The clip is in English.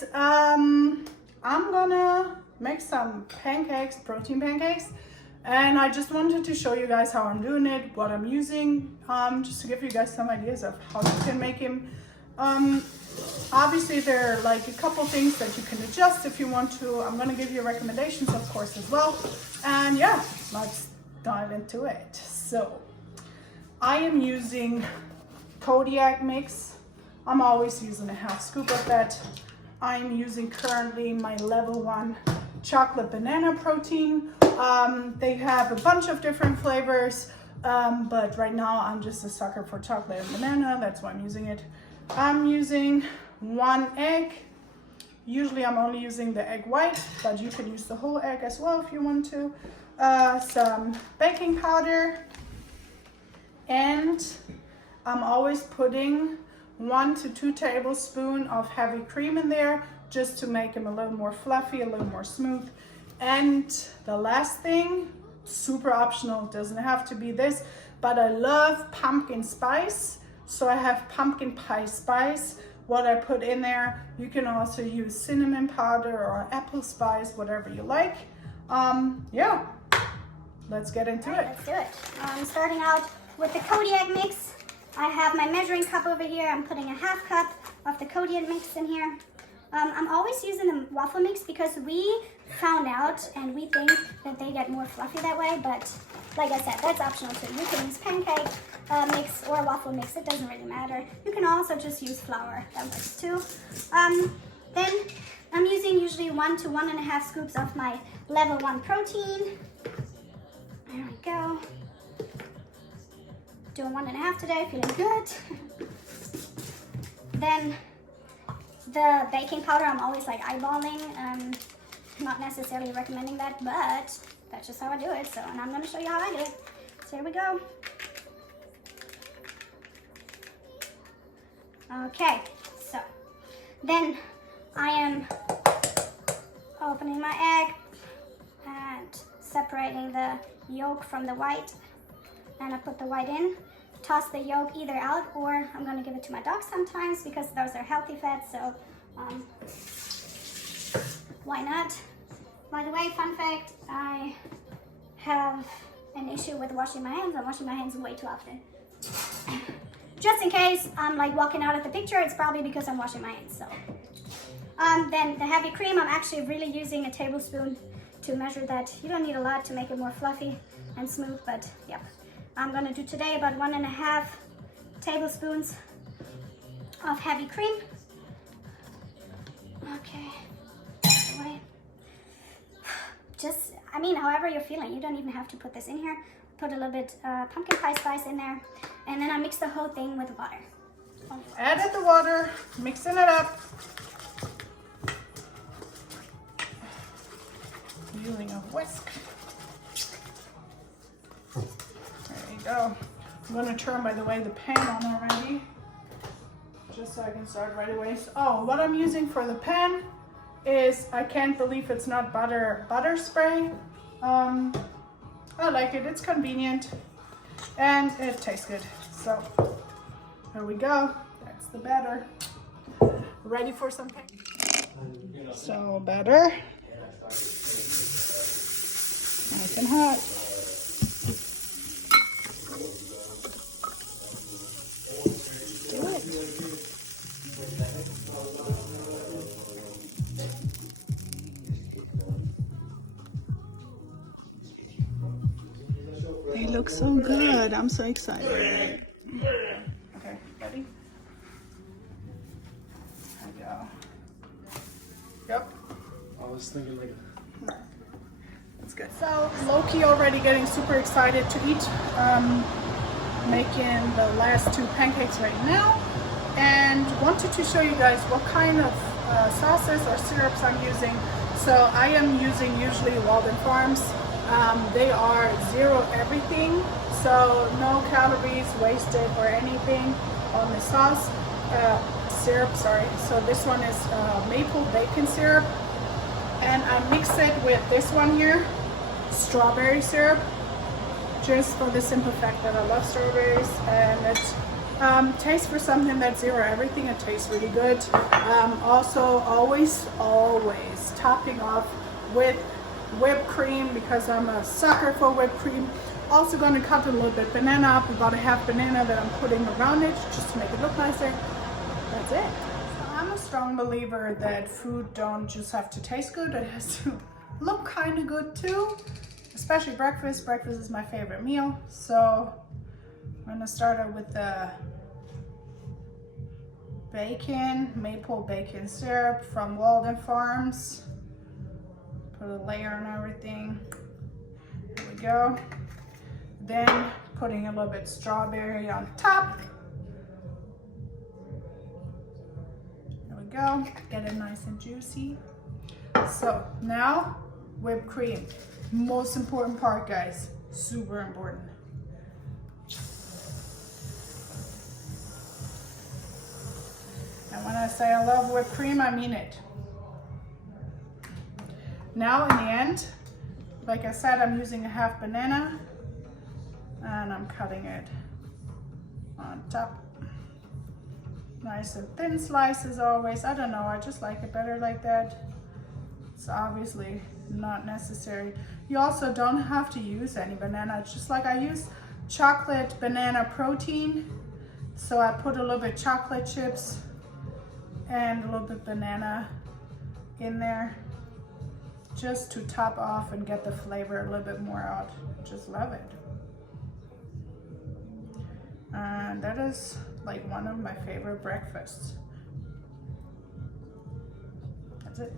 guys, I'm gonna make some pancakes, protein pancakes, and I just wanted to show you guys how I'm doing it, what I'm using, just to give you guys some ideas of how you can make them. Obviously there are like a couple things that you can adjust if you want to. I'm gonna give you recommendations of course as well, and yeah, let's dive into it. So I am using Kodiak mix. I'm always using a half scoop of that. I'm using currently my Level-1 chocolate banana protein. They have a bunch of different flavors, but right now I'm just a sucker for chocolate and banana. That's why I'm using it. I'm using 1 egg. Usually I'm only using the egg white, but you can use the whole egg as well if you want to. Some baking powder, and I'm always putting 1 to 2 tablespoons of heavy cream in there just to make them a little more fluffy, a little more smooth. And the last thing, super optional, doesn't have to be this, but I love pumpkin spice. So I have pumpkin pie spice, what I put in there. You can also use cinnamon powder or apple spice, whatever you like. Yeah, let's get into it. Let's do it. Starting out with the Kodiak mix. I have my measuring cup over here. I'm putting a half cup of the Kodiak mix in here. I'm always using the waffle mix because we found out and we think that they get more fluffy that way, but like I said, that's optional too. You can use pancake mix or waffle mix, it doesn't really matter. You can also just use flour, that works too. Then I'm using usually 1 to 1.5 scoops of my Level-1 protein. There we go. Doing 1.5 today, feeling good. Then the baking powder, I'm always like eyeballing. Not necessarily recommending that, but that's just how I do it. So, and I'm gonna show you how I do it. So here we go. Okay, so then I am opening my egg and separating the yolk from the white. And I put the white in, toss the yolk either out, or I'm gonna give it to my dog sometimes because those are healthy fats, so why not? By the way, fun fact, I have an issue with washing my hands. I'm washing my hands way too often. Just in case I'm like walking out of the picture, it's probably because I'm washing my hands, so. Then the heavy cream, I'm actually really using a tablespoon to measure that. You don't need a lot to make it more fluffy and smooth, but yep. I'm gonna do today about 1.5 tablespoons of heavy cream. Okay, wait. Just, I mean, however you're feeling. You don't even have to put this in here. Put a little bit pumpkin pie spice in there, and then I mix the whole thing with water. Added the water, mixing it up. Using a whisk. Go. I'm going to turn, by the way, the pan on already, just so I can start right away. So, oh, what I'm using for the pan is, I can't believe it's not butter spray. I like it, it's convenient, and it tastes good. So, there we go, that's the batter. Ready for some pancakes. So, batter, nice and hot. They look so good. I'm so excited. Okay, ready? There we go. Yep. I was thinking like... That's good. So, Loki already getting super excited to eat. Making the last 2 pancakes right now. And wanted to show you guys what kind of sauces or syrups I'm using. So I am using usually Walden Farms. They are 0 everything, so no calories wasted or anything on the sauce. Syrup, sorry. So this one is maple bacon syrup, and I mix it with this one here, strawberry syrup, just for the simple fact that I love strawberries, and it Taste for something that's zero everything, it tastes really good. Also, always topping off with whipped cream because I'm a sucker for whipped cream. Also going to cut a little bit banana up, about a half banana that I'm putting around it just to make it look nicer. That's it. So I'm a strong believer that food don't just have to taste good, it has to look kind of good too. Especially breakfast. Breakfast is my favorite meal. So I'm going to start out with the bacon, maple bacon syrup from Walden Farms. Put a layer on everything. There we go. Then putting a little bit strawberry on top. There we go. Get it nice and juicy. So now whipped cream. Most important part, guys. Super important. And when I say I love whipped cream, I mean it. Now in the end, like I said, I'm using a half banana and I'm cutting it on top. Nice and thin slices always. I don't know, I just like it better like that. It's obviously not necessary. You also don't have to use any banana. It's just like I use chocolate banana protein. So I put a little bit chocolate chips and a little bit banana in there just to top off and get the flavor a little bit more out. Just love it. And that is like one of my favorite breakfasts. That's it.